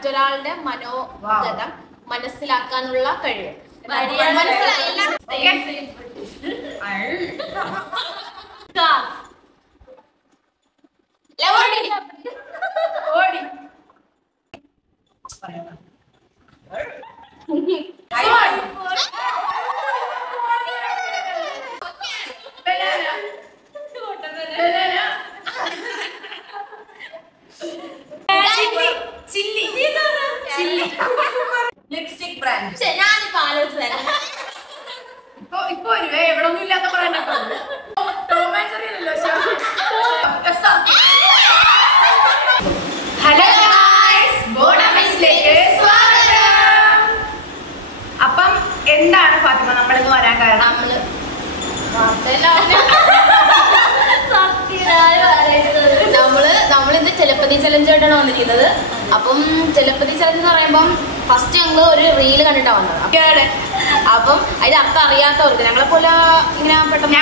മറ്റൊരാളുടെ മനോഗതം മനസ്സിലാക്കാനുള്ള കഴിവ്. Lipstick brand. ഞാനിപ്പോ ആലോചിച്ചതല്ല. ഇപ്പൊ എവിടെ ഒന്നും ഇല്ലാത്ത ഹലോ സ്വാഗതം. അപ്പം എന്താണ് ഫാത്തിമ നമ്മളിന്ന് വരാൻ കാരണം? നമ്മളിന്ന് ചെലപ്പതി ചലഞ്ച് ആയിട്ടാണ് വന്നിരിക്കുന്നത്. അപ്പം ചെലപ്പതി ചലഞ്ച് എന്ന് പറയുമ്പം ഫസ്റ്റ് ഞങ്ങള് ഒരു റീല് കണ്ടിട്ടാണ് വന്നത്. അപ്പം അതിന്റെ അർത്ഥം അറിയാത്തവർക്ക്, ഞങ്ങളെ പോലെ ഇങ്ങനെ പെട്ടെന്ന്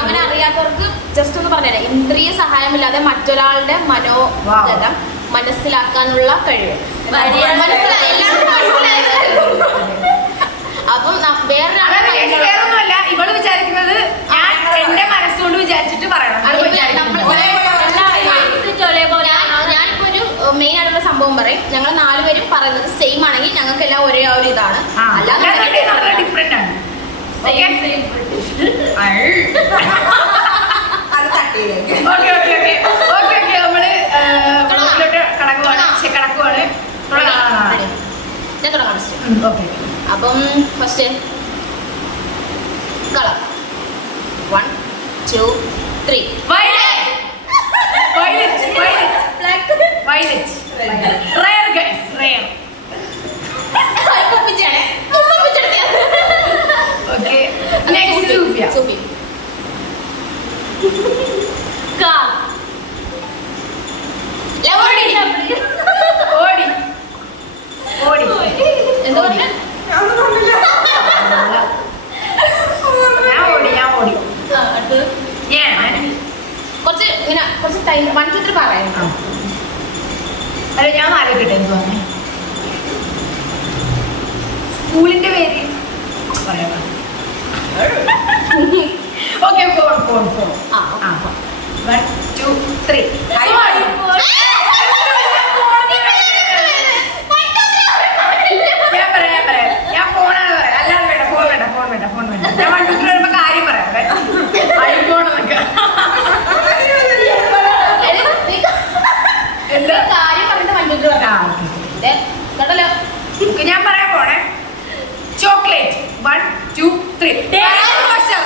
അങ്ങനെ അറിയാത്തവർക്ക് ജസ്റ്റ് ഒന്ന് പറഞ്ഞുതരാം. ഇന്ദ്രിയ സഹായമില്ലാതെ മറ്റൊരാളുടെ മനോഗതം മനസ്സിലാക്കാനുള്ള കഴിവ്. അപ്പം വേറൊന്നുമല്ല, ഇവള് വിചാരിക്കുന്നത് ഞാൻ എന്റെ മനസ്സുകൊണ്ട് വിചാരിച്ചിട്ട് പറയണം. ഞാനിപ്പോ ഒരു മെയിൻ ആയിട്ടുള്ള സംഭവം പറയും. ഞങ്ങൾ 4 പേരും പറയുന്നത് സെയിം ആണെങ്കിൽ ഞങ്ങൾക്ക് എല്ലാം ഒരേ ഒരു ഇതാണ്. അല്ലാതെ ഡിഫറെന്റ് ആണ്. നമ്മള് കടക്കുവാണ്. ഞാൻ തുടങ്ങാം. അപ്പം ഫസ്റ്റ് കളർ 1 2 3. കുറച്ച് ടൈം 1 2 3 പറയാം. അല്ല ഞാൻ ആലോചിക്കട്ടെ. എന്ത് പറഞ്ഞേ? സ്കൂളിന്റെ പേര് പറയാം. ഓക്കെ 4 1 2 3. ഞാൻ ഫോണാണ് പറയാം. അല്ലാതെ വേണ്ട, ഫോൺ വേണ്ട. ഞാൻ 1 2 3 വരുമ്പോ കാര്യം പറയാം. ഐഫോൺ എന്നൊക്കെ ഞാൻ പറയാൻ പോണേ. ചോക്ലേറ്റ് 1 2 3. ഇനി അടുത്ത വർഷം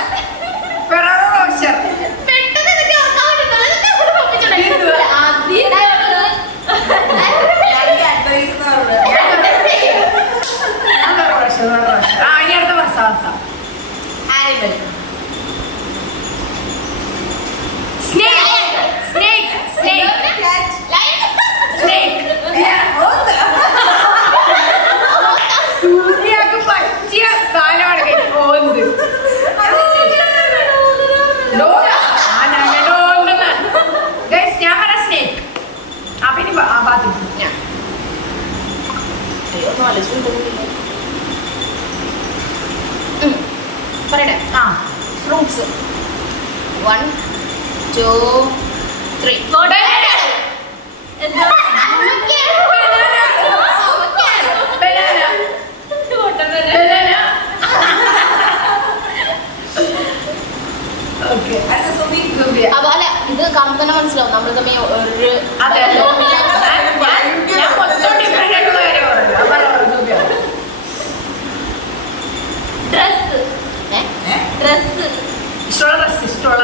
സൂര്യക്ക് പറ്റിയ സാധനമാണ്. ഞാൻ പറ സ്നേക്ക്. പിന്നെ പറയട്ടെ. ഫ്രൂട്ട്സ് 1 2 3. അപ്പൊ അല്ല, ഇത് കാണുമ്പോൾ തന്നെ മനസ്സിലാവും നമ്മൾ തമ്മിൽ ഒരു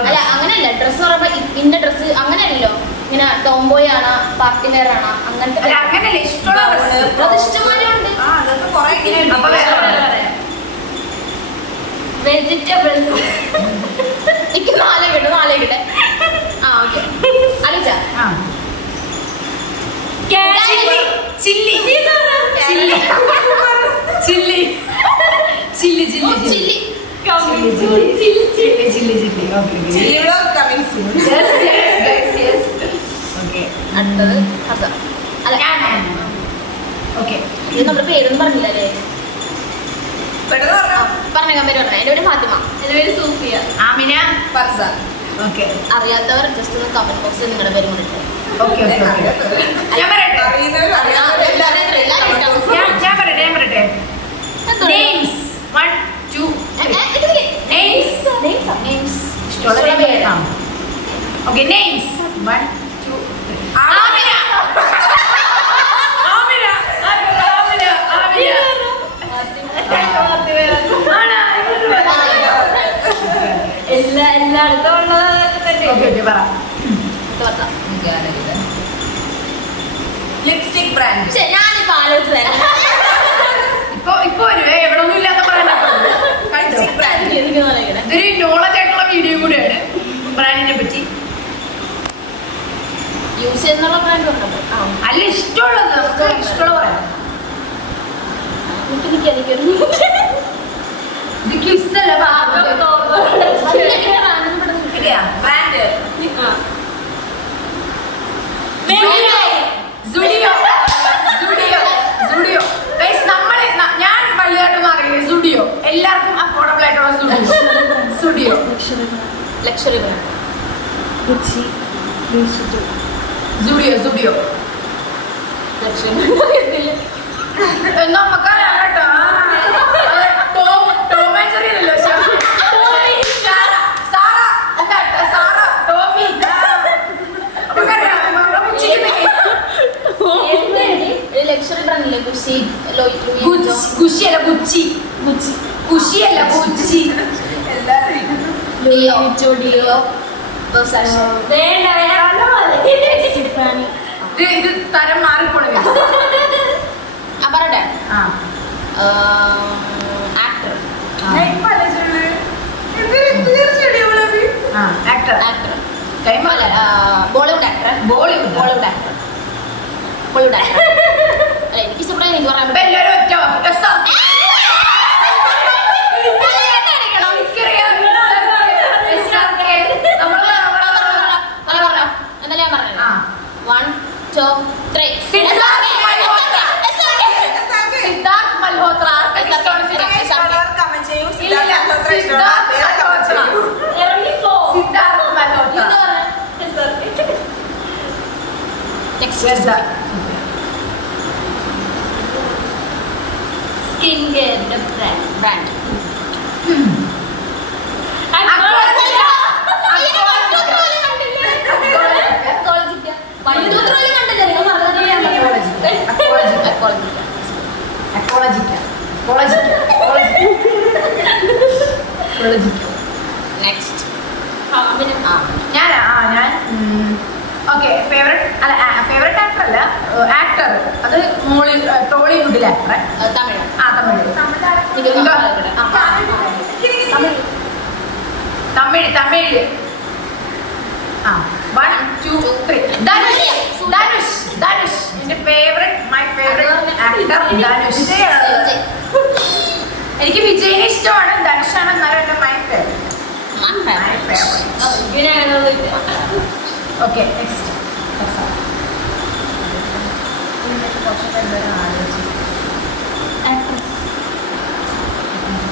അല്ല അങ്ങനെയല്ല. ഡ്രസ്സ് പറയുമ്പോ ഇന്ന ഡ്രസ്സ് അങ്ങനെയല്ലോ. ഇങ്ങനെ ടോംബോയ് ആണ്, പാർട്ടി വെയർ ആണ്, അങ്ങനത്തെ ഇഷ്ടമാരുണ്ട്. വെജിറ്റബിൾസ് എനിക്ക് 4 കിട്ടെ. ഓക്കെ അലിച്ച ചില്ലി അടുത്തത് ഓക്കെ. ഇത് നമ്മുടെ പേരൊന്നും പറഞ്ഞില്ലല്ലേ? പെട്ടെന്ന് പറഞ്ഞോ. പറഞ്ഞേക്കാൻ പേര് പറഞ്ഞ. എൻ്റെ പേര് ഫാത്തിമ. എൻ്റെ പേര് സൂഫിയ. ആമിന, ഫർസ. ഓക്കെ. അറിയാത്തവർ ജസ്റ്റ് ഒന്ന് കമന്റ് ബോക്സിൽ നിങ്ങളുടെ പേര് കൊണ്ടിട്ട്. Okay okay okay. ഞാൻ പറയട്ടെ. ഞാൻ പറയട്ടെ. Names. 1, 2, 3. Names. ഇഷ്ടമുള്ള പേര്. ഓക്കെ. Names. 1, 2, 3. ആമിന. എല്ലായിടത്തും ഉള്ളത് തന്നെ. Lipstick brand. ഞാനിപ്പോ ആലോചിച്ച് തരാം. ഇപ്പൊ എവിടെ ഒന്നും ഇല്ലാത്ത ഇതൊരു നോളജ് ആയിട്ടുള്ള വീഡിയോ കൂടെയാണ് ബ്രാൻഡിനെ പറ്റി. യൂസ് ചെയ്യുന്നുള്ള ബ്രാൻഡ് പറഞ്ഞത് അല്ല, ഇഷ്ടമുള്ളത് നമുക്ക് ഇഷ്ടമുള്ള പറയാം. ഞാൻ വലുതായിട്ടൊന്നും അറിയില്ല. സുഡിയോ എല്ലാവർക്കും അഫോർഡബിൾ ആയിട്ടുള്ള Zudio luxury brand. Zudio luxury brand നമുക്കറിയാം കേട്ടോ. ലക്ഷറി ബ്രാൻഡില്ലേ? ഇത് തരം മാറിപ്പോണേ. പറയട്ടെ. ആക്ടർ. ബോളിവുഡ് ആക്ടർ. എനിക്ക് ഇഷ്ടപ്പെടാൻ എനിക്ക് പറയാൻ എന്നല്ലേ ഞാൻ പറഞ്ഞത്. 1, 2, 3. സിദ്ധാർത്ഥ് മൽഹോത്ര. സ്കിൻ കെയറിന്റെ ബ്രാൻഡ്. നെക്സ്റ്റ് ഞാൻ ഓക്കെ. ഫേവറേറ്റ് ആക്ടർ അല്ല, ആക്ടർ. അത് ടോളിവുഡിലെ ആക്ടർ. തമിഴ്. തമിഴ്. 1, 2, 3. ധനുഷ്. എന്റെ മൈ ഫേവറേറ്റ് ആക്ടർ ധനുഷ്. എനിക്ക് വിജയിനെ ഇഷ്ടമാണ്. ധനുഷാണ് എന്നാലും എന്റെ മൈ ഫേവറേറ്റ്. ഓക്കെ. നെക്സ്റ്റ്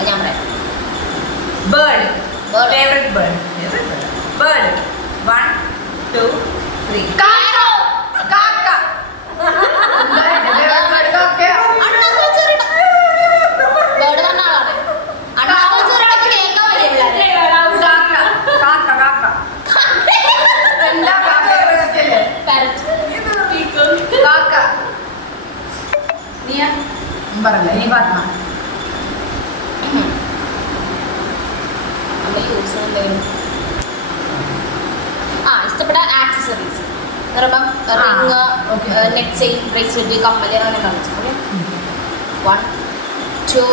ഞാൻ പറയാം. ബേർഡ്. Favourite bird. 1, 2, 3. കാക്ക. പറഞ്ഞ ഇനി ഫാത്തിമ. ഇഷ്ടപ്പെട്ട accessories ring, neck chain, bracelet, കമ്മല്, അങ്ങനെ കാണിച്ചു. 1, 2,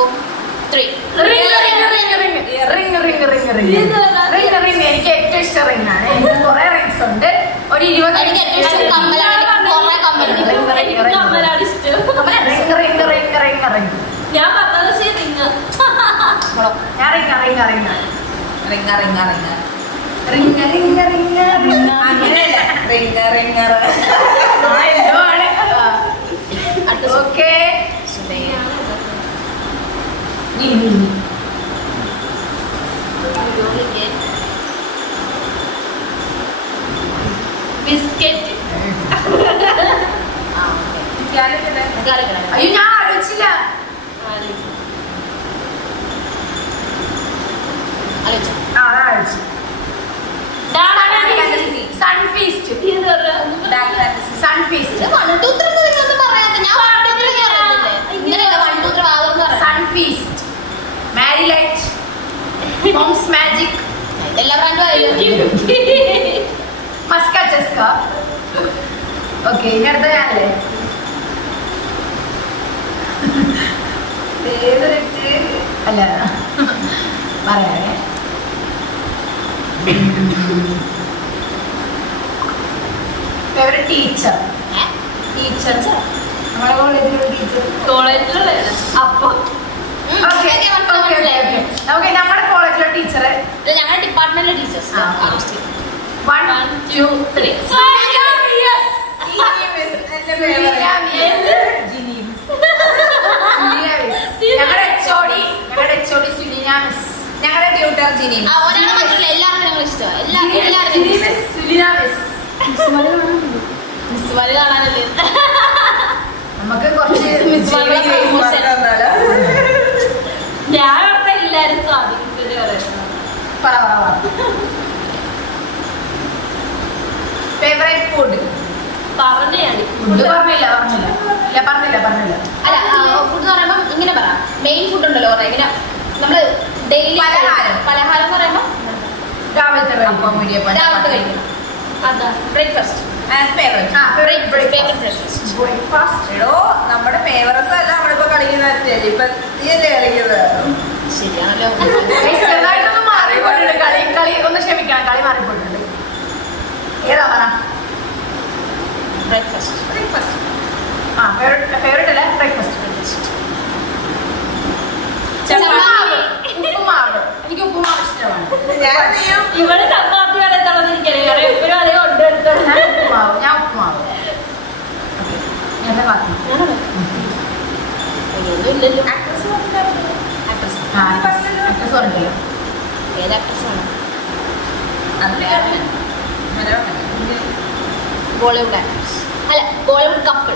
3. എനിക്ക് ഏറ്റവും ഇഷ്ടം റിംഗ് ആണ്. എനിക്ക് കുറെ റിങ്സ് ഉണ്ട്. ഒരു 20. എനിക്ക് ഏറ്റവും ഇഷ്ടം കമ്മലാണ്. കുറെ കമ്മലുണ്ട്. ഞാൻ പറഞ്ഞത് റിങ്. ഞാൻ റിങ്. Okay biscuit. അയ്യോ ഞാൻ ആലോചിച്ചില്ല. ആലോചിച്ചു. Sunfeast. Sunfeast. Sunfeast. Marie Light. Mom's magic. എല്ലാ ബ്രാൻഡും ആയാലും മസ്ക ചെസ്ക. ഓക്കെ ഇനി അടുത്ത ഞാനല്ലേ ഫേവറേറ്റ് അല്ല പറയാനേ. Favourite teacher. ടീച്ചർ നമ്മുടെ കോളേജിലുള്ള ടീച്ചർ. കോളേജിലുള്ള അപ്പൊ ഓക്കെ നമ്മുടെ കോളേജിലെ ടീച്ചർ. ഞങ്ങളുടെ ഡിപ്പാർട്ട്മെന്റിലെ ടീച്ചേഴ്സ്. 1 2 3. ഞങ്ങളുടെ എച്ച്ഒഡി സുലീന മിസ്. ഞങ്ങളുടെ ട്യൂട്ടർ ജിനി. ഒരാളെ മാത്രമല്ല എല്ലാവരും ഞങ്ങൾ ഇഷ്ടമാണ്. സുലീന മിസ്. മിസ്സുമാര് കാണാനല്ലേ നമുക്ക് കുറച്ച് ഞാൻ അവിടെ എല്ലാരും സ്വാധീനിച്ചത് ഫേവറേറ്റ് ഫുഡ്. പറഞ്ഞാണ് ഫുഡ് പറഞ്ഞില്ല. അല്ല ഫുഡ് എന്ന് പറയുമ്പോ ഇങ്ങനെ പറ. മെയിൻ ഫുഡ് ഉണ്ടല്ലോ കുറെ ഇങ്ങനെ നമ്മള് ഡെയിലി പലഹാരം എന്ന് പറയുമ്പോ രാവിലത്തെ കഴിക്കണം. അതാ ബ്രേക്ക്ഫാസ്റ്റ്. നമ്മുടെ ഫേവറേറ്റ് അല്ല നമ്മളിപ്പോ കളിക്കുന്നതല്ലേ. ഇപ്പൊ നീയല്ലേ കളിക്കുന്നത്? ശരിയാണല്ലോ. ചെറുതായിട്ടൊന്നും മാറിപ്പോയിട്ടുണ്ട്. കളി ഒന്ന് ക്ഷമിക്കണം. കളി മാറിപ്പോയിട്ടുണ്ട്. ഏതാ പറ? ബ്രേക്ക്ഫാസ്റ്റ്. ഫേവറേറ്റ് അല്ല ബ്രേക്ക്ഫാസ്റ്റ്. ഉപ്പുമാവ്. എനിക്ക് ഉപ്പുമാവ് ഇഷ്ടമാണ്. ഇവിടെ ചപ്പാത്തി പറയുന്നത് എനിക്കറിയാം. എപ്പോഴും അതേ കൊണ്ടുവരുത്തത്. ഞാൻ ഉപ്പുമാവ്. ഇല്ലല്ലോ. ആക്ട്രസ് പറഞ്ഞില്ല. ഏത് ആക്ട്രസാണ്? ബോളിവുഡ് ആക്ട്രസ് അല്ല ബോളിവുഡ് കപ്പിൾ.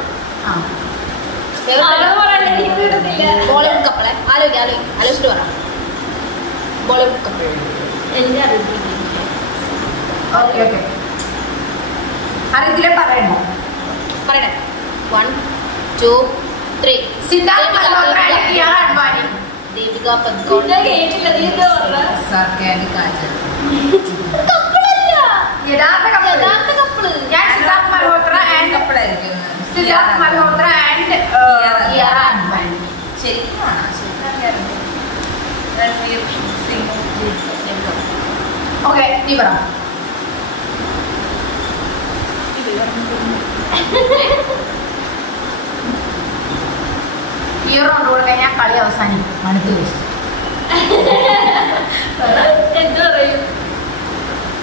ബോളിവുഡ് കപ്പിളെ ആലോചിച്ചിട്ട് പറ. ബോളിവുഡ് കപ്പിൾ അറിയത്തില്ലേ പറയണോ? പറയണേ. 1 2 3. സിദ്ധാർത്ഥ് മൽഹോത്ര ആൻഡ് കിയാറ അഡ്വാനി. ദീപിക പദുക്കോൺ. യഥാർത്ഥ കപ്പിള്. ഞാൻ സിദ്ധാർത്ഥ് മൽഹോത്ര ആൻഡ് കിയാറ അഡ്വാനി. ശരിക്കും രൺവീർ സിംഗ്. ഓക്കെ നീ പറ. ഈ റൗണ്ട് കൂടെ കഴിഞ്ഞാൽ കളി അവസാനിക്കും. മണിക്ക് എന്ത് പറയും?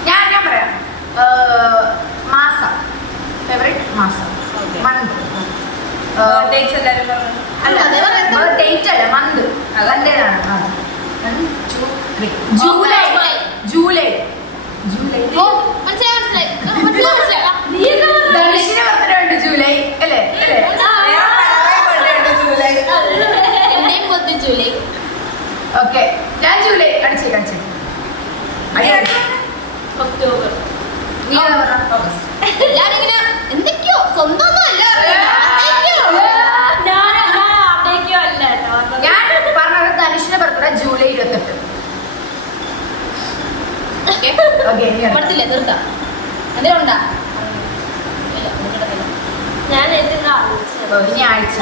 ഞാൻ പറയാം. മാസം. ഫേവറേറ്റ് മാസം. മന്ത്. ഡേറ്റ്സ് എല്ലാവരും പറഞ്ഞു. അല്ല ഡേറ്റ് അല്ല മന്ത്. അതേതാണ്. 1 2 3. ജൂലൈ. ധനുഷിന്റെ ബർത്ത്ഡേ ഉണ്ട് ജൂലൈ അല്ലേ? ജൂലൈ. ഓക്കെ ഞാൻ ജൂലൈ. അടിച്ചേ ഒക്ടോബർ. നീ ഏതാ പറഞ്ഞ? എല്ലാരും ഇങ്ങനെ എന്തൊക്കെയോ സ്വന്തം അല്ല. ഞാൻ പറഞ്ഞത് ധനുഷിന്റെ ബർത്ത്ഡേ ജൂലൈ 28. പഠിത്തില്ലേ നിർത്താം. എന്തെങ്കിലും ഉണ്ടാ? ഞാൻ ഇനി ആഴ്ച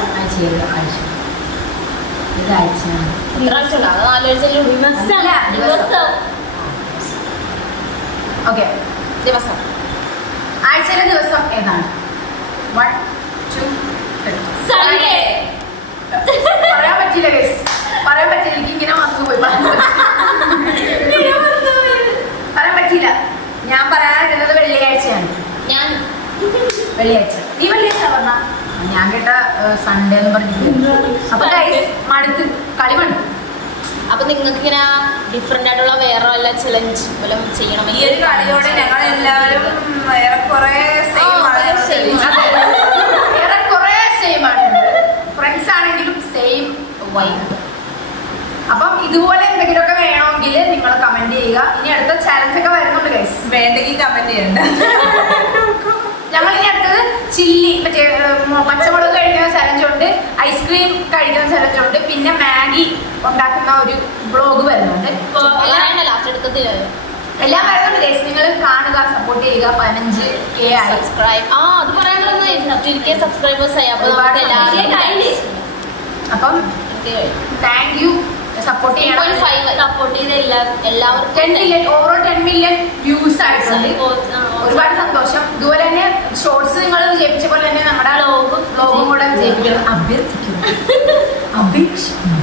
ഇത്രാഴ്ച ഉണ്ടാകും. 4 ദിവസം. ഓക്കെ ദിവസം. ആഴ്ചയിലെ ദിവസം ഏതാണ്? 1 2 3. സൺഡേ. പറയാൻ പറ്റില്ല ഗയ്സ്. എനിക്ക് ഇങ്ങനെ മറന്നുപോയി. പറയാൻ പറ്റില്ല. ഞാൻ പറയാനിരുന്നത് വെള്ളിയാഴ്ചയാണ്. ഞാൻ വെള്ളിയാഴ്ച. നീ വെള്ളിയാഴ്ച പറഞ്ഞ ഞാൻ കേട്ട സൺഡേ എന്ന് പറഞ്ഞിട്ട്. അപ്പൊ മടുത്ത് കളി മടുത്ത്. അപ്പൊ നിങ്ങൾക്ക് ഇങ്ങനെ ഡിഫറെന്റ് ആയിട്ടുള്ള വേറെ വല്ല ചലഞ്ച് വല്ലതും ചെയ്യണം? ഈ ഒരു കളിയോടെ ഞങ്ങൾ എല്ലാവരും ഏറെക്കുറെ സെയിം ആണ്. ഫ്രണ്ട്സ് ആണെങ്കിലും സെയിം വൈബ്. അപ്പം ഇതുപോലെ എന്തെങ്കിലുമൊക്കെ വേണമെങ്കിൽ നിങ്ങൾ കമന്റ് ചെയ്യുക. ഇനി അടുത്ത ചാലഞ്ച് ഒക്കെ വരുന്നുണ്ട് ഗൈസ്. വേണ്ടെങ്കിൽ കമന്റ് ചെയ്യണ്ട. ഞങ്ങൾ ഇനി അടുത്തത് ചില്ലി മറ്റേ പച്ചമുളക് കഴിക്കുന്ന ചലഞ്ച് ഉണ്ട്, ഐസ്ക്രീം കഴിക്കുന്ന ചലഞ്ച് ഉണ്ട്, പിന്നെ മാഗി ഉണ്ടാക്കുന്ന ഒരു ബ്ലോഗ് വരുന്നുണ്ട്. ലാസ്റ്റ് എടുക്കത്തില്ല, എല്ലാം വരുന്നുണ്ട് ഗൈസ്. നിങ്ങൾ കാണുക, സപ്പോർട്ട് ചെയ്യുക. 15K ആയി സബ്സ്ക്രൈബ്. അത് പറയാനുള്ളത് 15K സബ്സ്ക്രൈബേഴ്സ് ആയി. അപ്പം താങ്ക് യു. സപ്പോർട്ട് ചെയ്യണം. സപ്പോർട്ട് ചെയ്ത എല്ലാവർക്കും 10 മില്യൺ ഓവറോൾ 10 മില്യൺ വ്യൂസ് ആയിട്ടുണ്ട്. ഒരുപാട് സന്തോഷം. ഇതുപോലെ തന്നെ ഷോർട്സ് നിങ്ങൾ വിജയിപ്പിച്ച പോലെ തന്നെ നമ്മുടെ വ്ലോഗും കൂടെ വിജയിപ്പിക്കണം അഭ്യർത്ഥിക്കുന്നു. അപേക്ഷിക്കുന്നു.